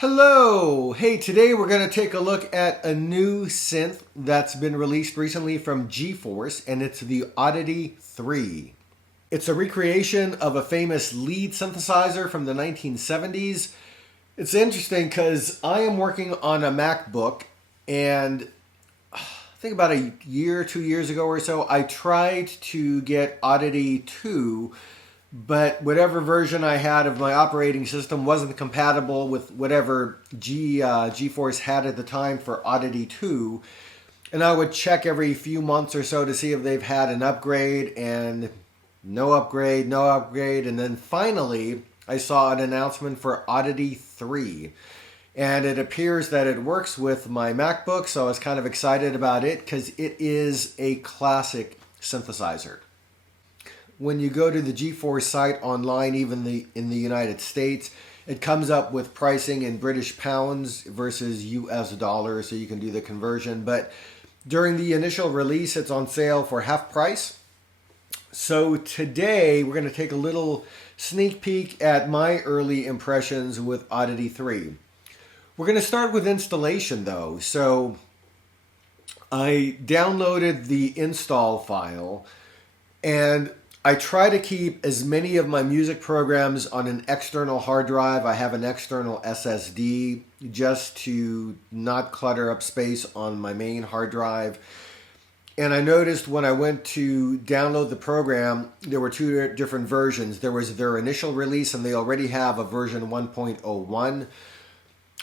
Hello! Hey, today we're going to take a look at a new synth that's been released recently from GForce, and it's the Oddity 3. It's a recreation of a famous lead synthesizer from the 1970s. It's interesting because I am working on a Macbook, and I think about a year, 2 years ago or so, I tried to get Oddity 2, but whatever version I had of my operating system wasn't compatible with whatever GeForce had at the time for Oddity 2. And I would check every few months or so to see if they've had an upgrade, and no upgrade, no upgrade. And then finally, I saw an announcement for Oddity 3. And it appears that it works with my MacBook, so I was kind of excited about it because it is a classic synthesizer. When you go to the GeForce site online, even in the United States, it comes up with pricing in British pounds versus US dollars, so you can do the conversion. But during the initial release, it's on sale for half price. So today, we're going to take a little sneak peek at my early impressions with Oddity 3. We're going to start with installation, though. So I downloaded the install file, and I try to keep as many of my music programs on an external hard drive. I have an external SSD just to not clutter up space on my main hard drive. And I noticed when I went to download the program, there were two different versions. There was their initial release, and they already have a version 1.01.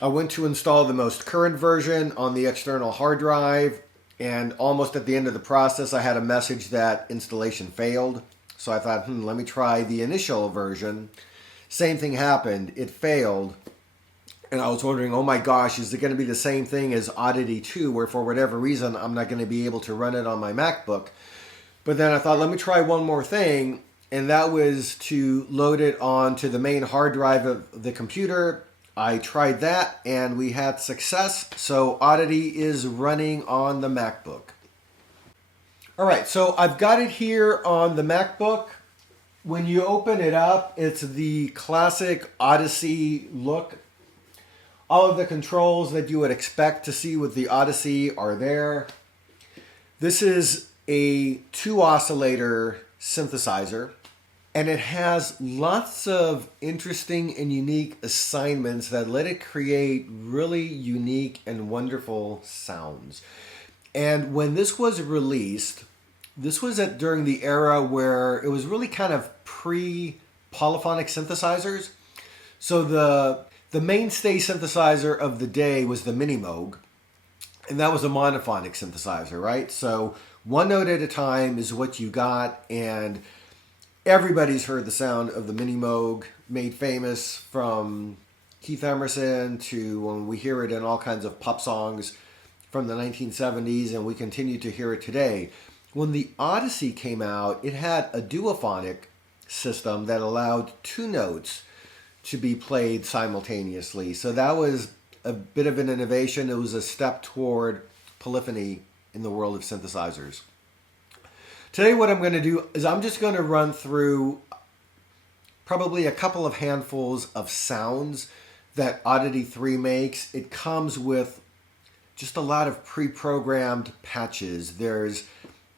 I went to install the most current version on the external hard drive, and almost at the end of the process, I had a message that installation failed. So I thought, let me try the initial version. Same thing happened. It failed. And I was wondering, oh my gosh, is it going to be the same thing as Oddity 2, where for whatever reason, I'm not going to be able to run it on my MacBook? But then I thought, let me try one more thing. And that was to load it onto the main hard drive of the computer. I tried that, and we had success. So Oddity is running on the MacBook. All right, so I've got it here on the MacBook. When you open it up, it's the classic Odyssey look. All of the controls that you would expect to see with the Odyssey are there. This is a 2-oscillator synthesizer, and it has lots of interesting and unique assignments that let it create really unique and wonderful sounds. And when this was released, this was during the era where it was really kind of pre-polyphonic synthesizers. So the mainstay synthesizer of the day was the Minimoog, and that was a monophonic synthesizer, right? So one note at a time is what you got, and everybody's heard the sound of the Minimoog, made famous from Keith Emerson to when we hear it in all kinds of pop songs from the 1970s, and we continue to hear it today. When the Odyssey came out, it had a duophonic system that allowed two notes to be played simultaneously. So that was a bit of an innovation. It was a step toward polyphony in the world of synthesizers. Today what I'm going to do is I'm just going to run through probably a couple of handfuls of sounds that Oddity 3 makes. It comes with just a lot of pre-programmed patches. There's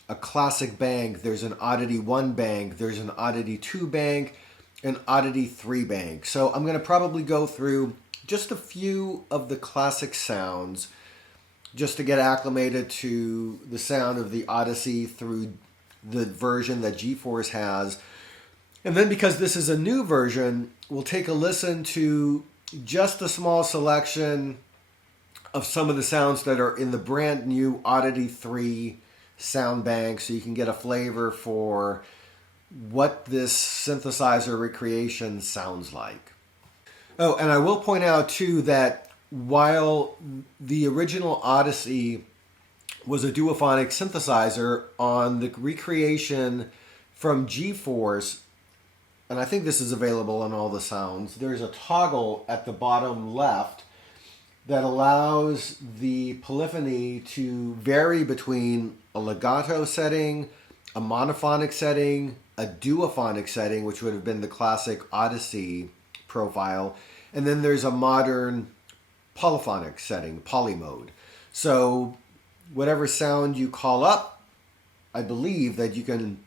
a classic bank, there's an Oddity 1 bank, there's an Oddity 2 bank, an Oddity 3 bank. So I'm going to probably go through just a few of the classic sounds just to get acclimated to the sound of the Odyssey through the version that GeForce has. And then because this is a new version, we'll take a listen to just a small selection of some of the sounds that are in the brand new Oddity 3 sound bank, so you can get a flavor for what this synthesizer recreation sounds like. Oh, and I will point out too that while the original Odyssey was a duophonic synthesizer, on the recreation from GeForce, and I think this is available on all the sounds, there's a toggle at the bottom left that allows the polyphony to vary between a legato setting, a monophonic setting, a duophonic setting, which would have been the classic Odyssey profile, and then there's a modern polyphonic setting, poly mode. So whatever sound you call up, I believe that you can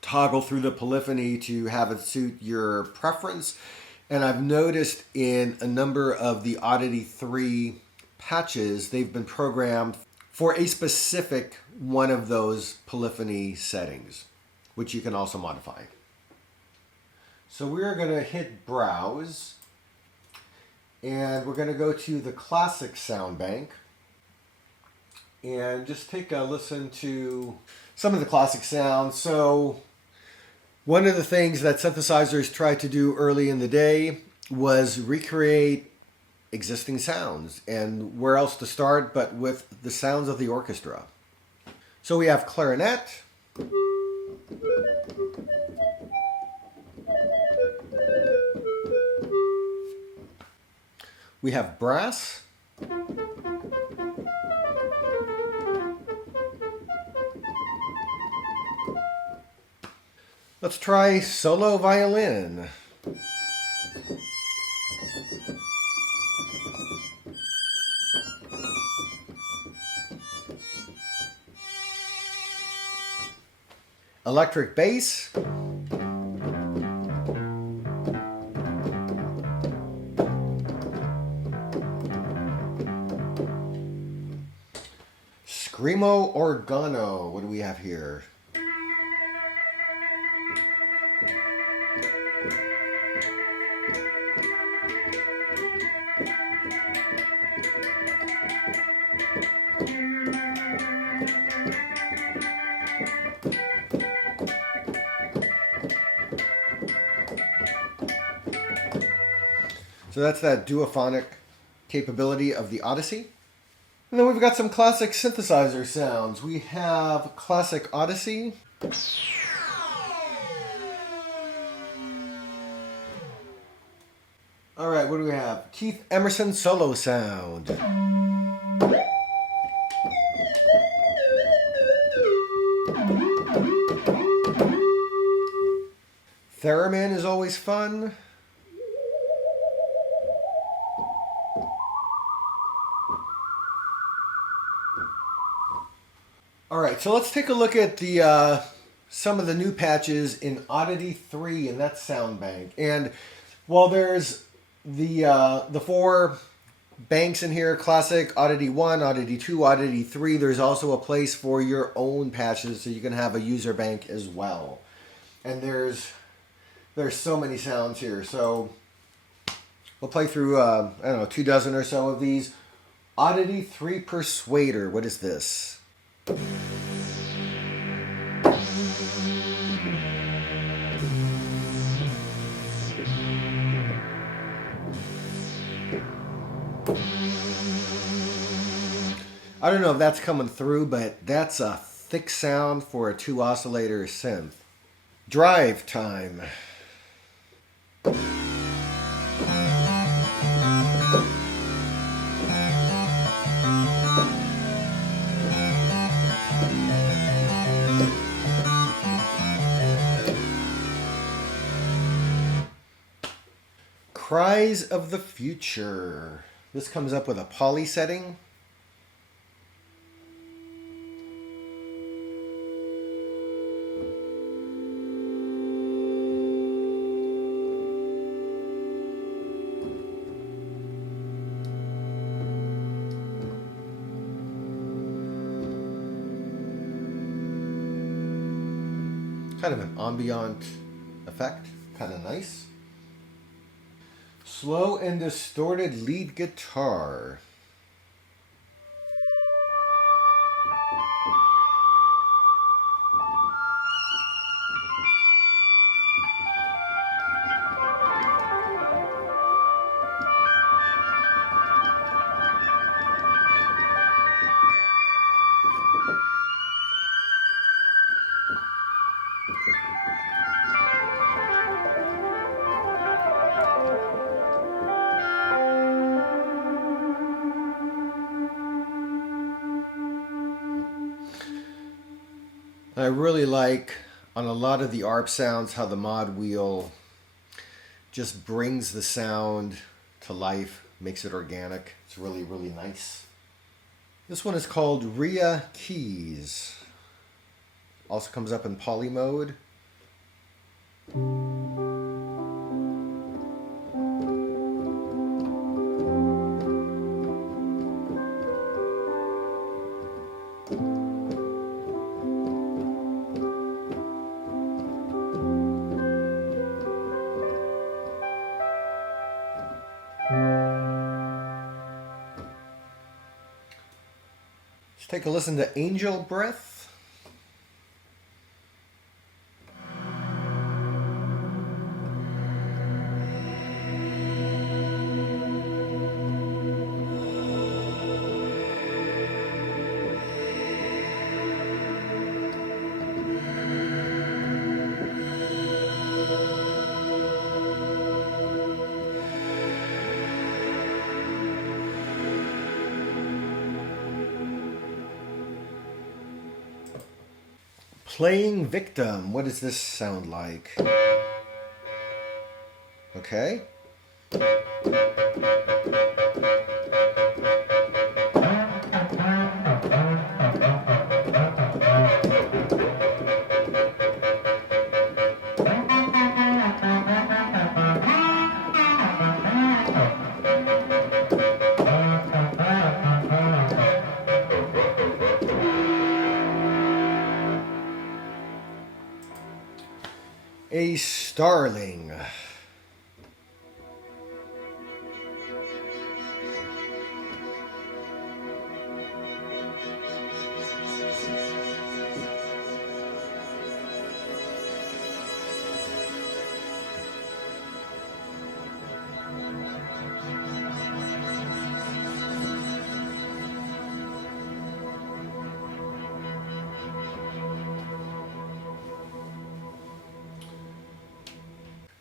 toggle through the polyphony to have it suit your preference. And I've noticed in a number of the Oddity 3 patches, they've been programmed for a specific one of those polyphony settings, which you can also modify. So we're going to hit Browse, and we're going to go to the Classic Sound Bank and just take a listen to some of the classic sounds. So one of the things that synthesizers tried to do early in the day was recreate existing sounds. And where else to start but with the sounds of the orchestra. So we have clarinet. We have brass. Let's try solo violin. Electric bass. Screamo organo. What do we have here? So that's that duophonic capability of the Odyssey. And then we've got some classic synthesizer sounds. We have classic Odyssey. All right, what do we have? Keith Emerson solo sound. Theremin is always fun. All right, so let's take a look at the some of the new patches in Oddity 3 in that sound bank. And while there's the 4 banks in here, Classic, Oddity 1, Oddity 2, Oddity 3, there's also a place for your own patches, so you can have a user bank as well. And there's so many sounds here. So we'll play through, I don't know, 2 dozen or so of these. Oddity 3 Persuader, what is this? I don't know if that's coming through, but that's a thick sound for a 2 oscillator synth. Drive time. Cries of the Future. This comes up with a poly setting. Kind of an ambient effect, kind of nice. Slow and distorted lead guitar. I really like, on a lot of the ARP sounds, how the mod wheel just brings the sound to life makes it organic. It's really, really nice. This one is called Rhea Keys. Also comes up in poly mode. Let's take a listen to Angel Breath. Playing Victim. What does this sound like? Okay. A Starling.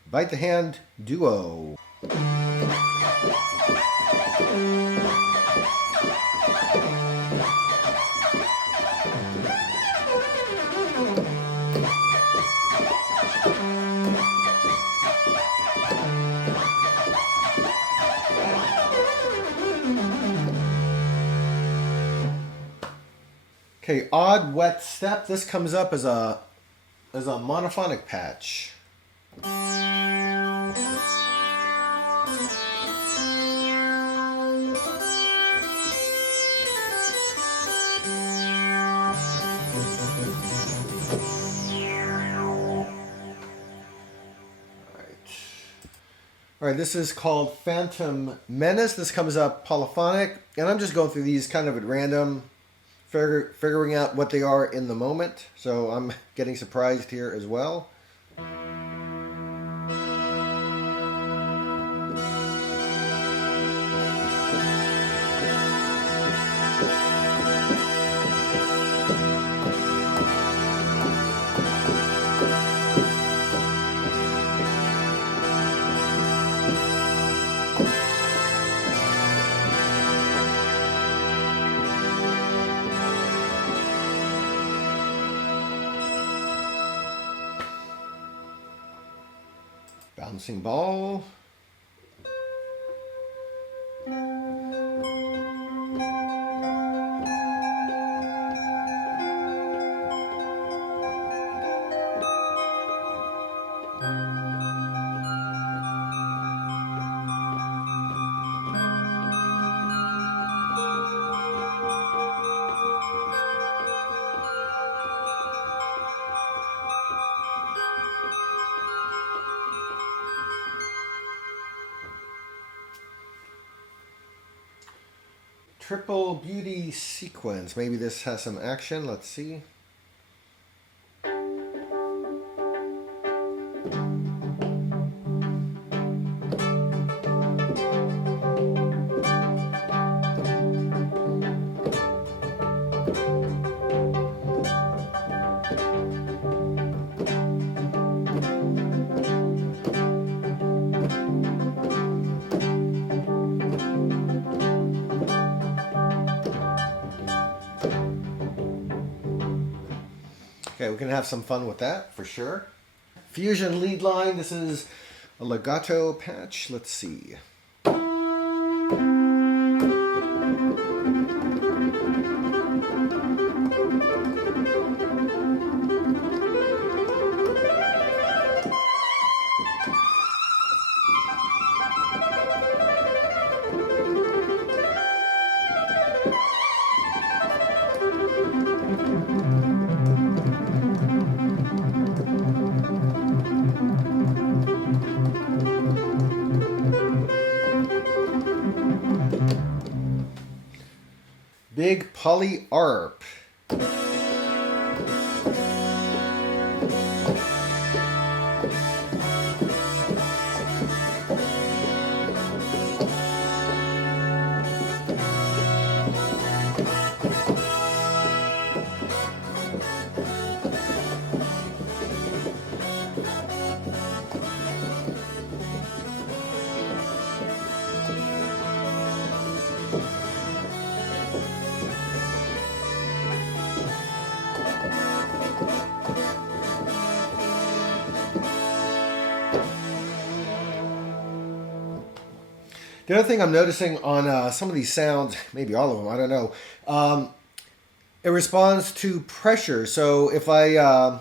Bite the Hand Duo. Okay, Odd Wet Step. This comes up as a monophonic patch. All right, this is called Phantom Menace. This comes up polyphonic, and I'm just going through these kind of at random, figuring out what they are in the moment. So I'm getting surprised here as well. Bouncing ball. Triple Beauty Sequence. Maybe this has some action. Let's see. Okay, we can have some fun with that for sure. Fusion lead line. This is a legato patch. Let's see. Big Poly ARP. The other thing I'm noticing on some of these sounds, maybe all of them, I don't know, it responds to pressure. So if I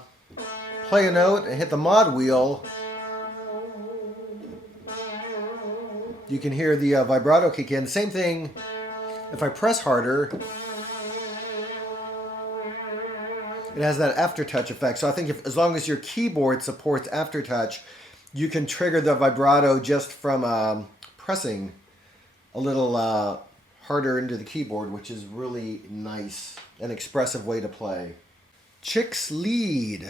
play a note and hit the mod wheel, you can hear the vibrato kick in. Same thing if I press harder. It has that aftertouch effect. So I think as long as your keyboard supports aftertouch, you can trigger the vibrato just from pressing a little harder into the keyboard, which is really nice, an expressive way to play. Chick's Lead.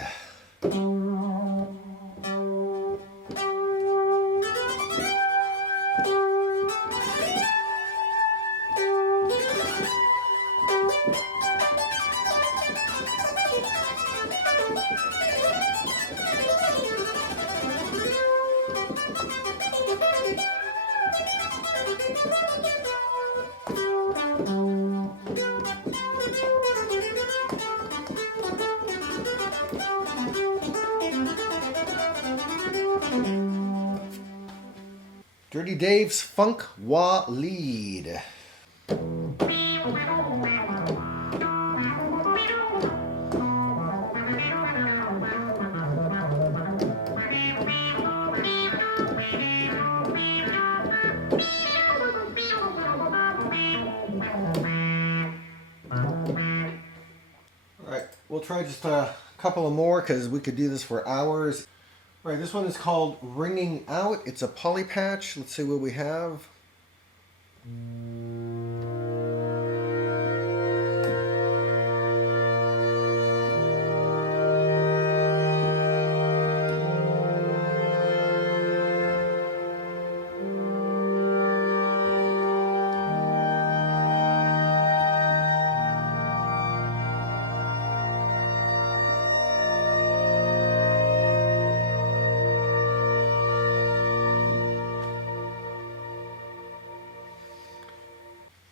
Dirty Dave's Funk Wah Lead. Alright, we'll try just a couple of more because we could do this for hours. All right, this one is called Ringing Out. It's a poly patch. Let's see what we have.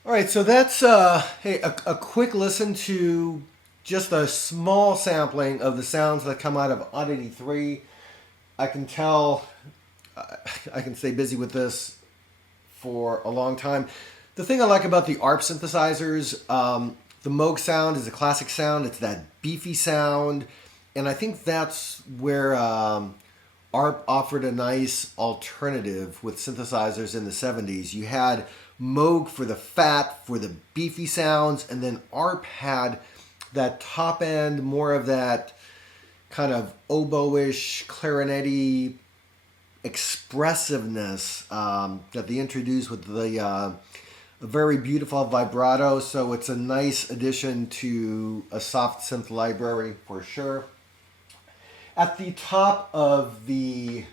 All right, so that's hey, a quick listen to just a small sampling of the sounds that come out of Oddity 3. I can tell I can stay busy with this for a long time. The thing I like about the ARP synthesizers, the Moog sound is a classic sound. It's that beefy sound, and I think that's where ARP offered a nice alternative with synthesizers in the 70s. You had Moog for the fat, for the beefy sounds, and then ARP had that top end, more of that kind of oboe-ish, clarinet-y expressiveness that they introduced with the very beautiful vibrato. So it's a nice addition to a soft synth library for sure. At the top of the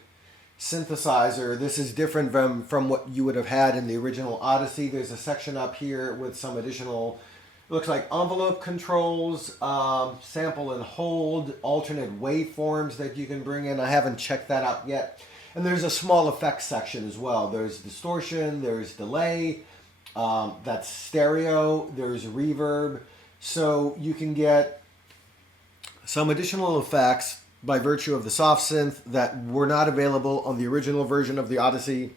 synthesizer, this is different from what you would have had in the original Odyssey. There's a section up here with some additional, it looks like envelope controls, sample and hold, alternate waveforms that you can bring in. I haven't checked that out yet. And there's a small effects section as well. There's distortion, there's delay, that's stereo, there's reverb. So you can get some additional effects by virtue of the soft synth that were not available on the original version of the Odyssey.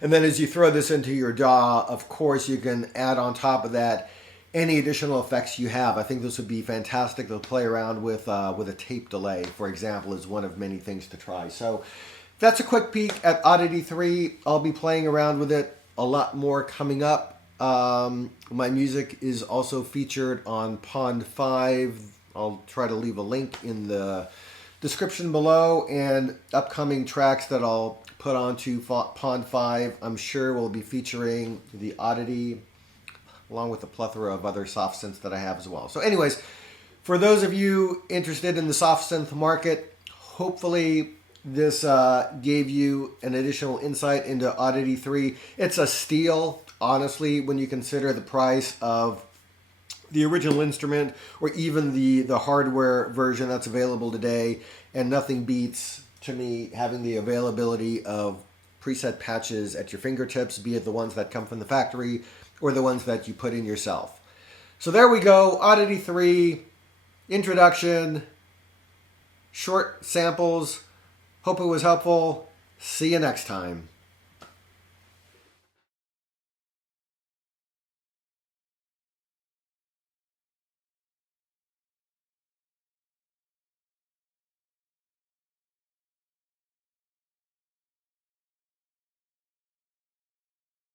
And then as you throw this into your DAW, of course, you can add on top of that any additional effects you have. I think this would be fantastic to play around with a tape delay, for example, is one of many things to try. So that's a quick peek at Oddity 3. I'll be playing around with it. A lot more coming up. My music is also featured on Pond 5. I'll try to leave a link in the description below, and upcoming tracks that I'll put onto Pond 5, I'm sure will be featuring the Oddity along with a plethora of other soft synths that I have as well. So anyways, for those of you interested in the soft synth market, hopefully this gave you an additional insight into Oddity 3. It's a steal, honestly, when you consider the price of the original instrument or even the hardware version that's available today. And nothing beats, to me, having the availability of preset patches at your fingertips, be it the ones that come from the factory or the ones that you put in yourself. So there we go, Oddity 3, introduction, short samples. Hope it was helpful. See you next time.